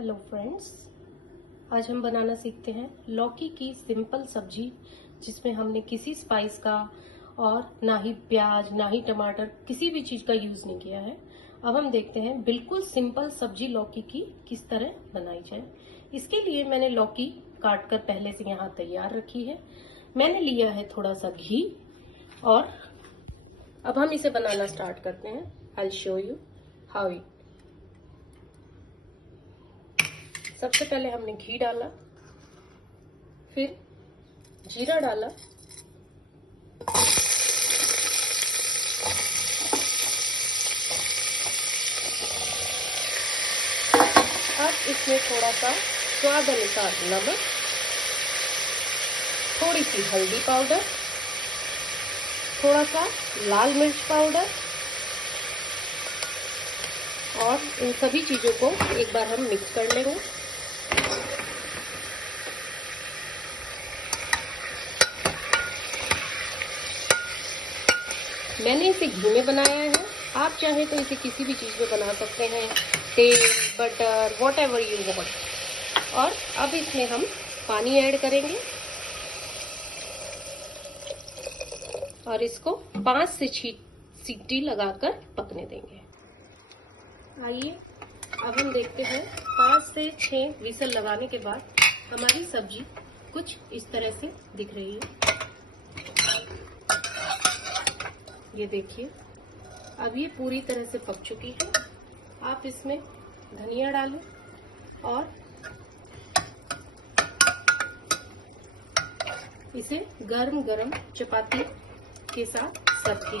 Hello friends, आज हम बनाना सीखते हैं लौकी की सिंपल सब्जी, जिसमें हमने किसी स्पाइस का और ना ही प्याज ना ही टमाटर किसी भी चीज का यूज नहीं किया है। अब हम देखते हैं बिल्कुल सिंपल सब्जी लौकी की किस तरह बनाई जाए। इसके लिए मैंने लौकी काट कर पहले से यहाँ तैयार रखी है। मैंने लिया है थोड़ा सा घी और अब हम इसे बनाना स्टार्ट करते हैं। I show you how it. सबसे पहले हमने घी डाला, फिर जीरा डाला, अब इसमें थोड़ा सा स्वाद अनुसार नमक, थोड़ी सी हल्दी पाउडर, थोड़ा सा लाल मिर्च पाउडर और इन सभी चीजों को एक बार हम मिक्स कर लेंगे। मैंने इसे घी में बनाया है, आप चाहे तो इसे किसी भी चीज में बना सकते हैं, तेल, बटर, व्हाटएवर यू वांट। और अब इसमें हम पानी ऐड करेंगे और इसको 5 से 6 सीटी लगाकर पकने देंगे। आइए अब हम देखते हैं 5 से 6 विसल लगाने के बाद हमारी सब्जी कुछ इस तरह से दिख रही है। ये देखिए, अब ये पूरी तरह से पक चुकी है। आप इसमें धनिया डालें और इसे गरम गरम चपाती के साथ सर्व कीजिए।